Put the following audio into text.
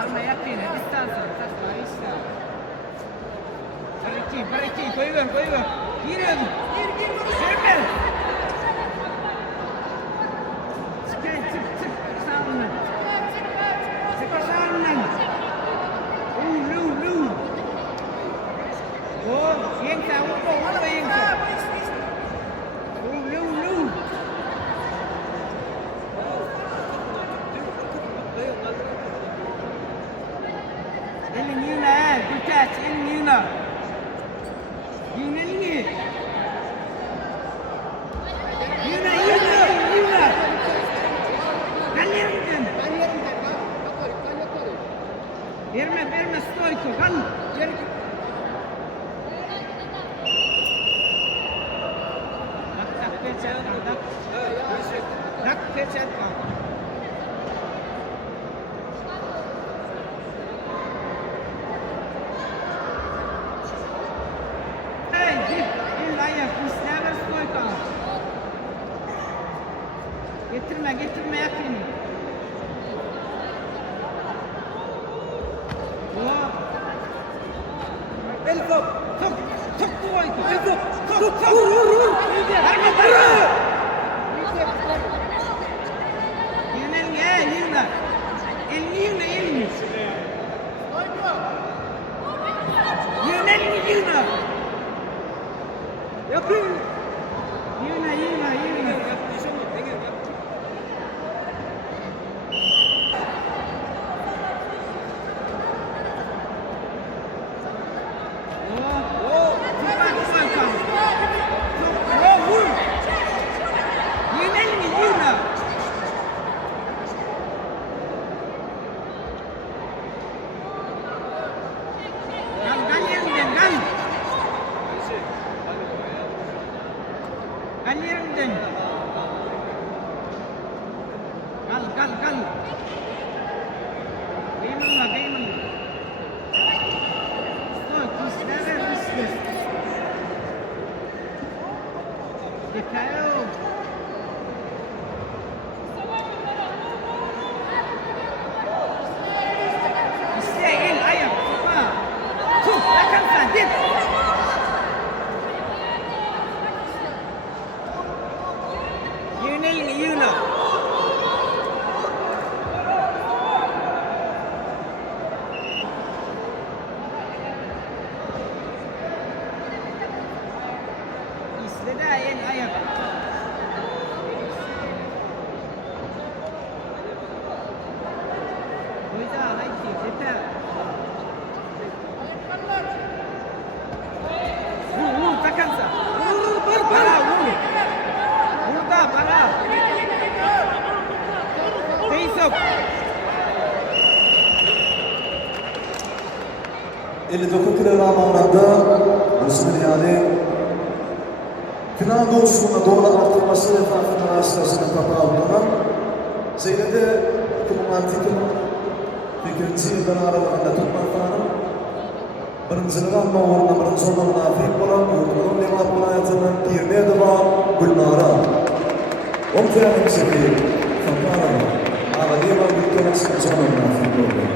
Alma yakini, distansa, takma, işte. Baraki, koyuver. Girin. Sürme. Çık. Sağından. Çık sağından. Lu. Yên sao cũng không có yên sao. Lu. Elin yine, Gültaç, elin yine. Yine. Kan yerimden. Verme, stoyko, kan. Dak peçet kan. Getirme yakın. Elfop. Tok bu oydu. Elfop. Tok. Vur. Harika. Yine. Elini. Yine. Yapın. Yine. Yerimden. Kal. Gayman. Stoy, Dekayo. İşte el ayak. Tut, yakansan, git. Yine. İsle de el ayak. Oyda haydi, yeter. Vur, takansa. Vur, para, vur. Burada, para. Face up. 59 kilogram oranında Rus'un yani final doğusunda doğru artırması ve final arasında kapağı bulunan Zeynep'de kumantikin fikirci yıldan aralarında tutmaktanın birinci alma uğruna birinci olma münafik olan yurtluğun devat vilayetinden Tirmeye Deva Gülnara 10 kere sebebi Fakara Ağabey ve Gülnara sıkıntı münafik oldu.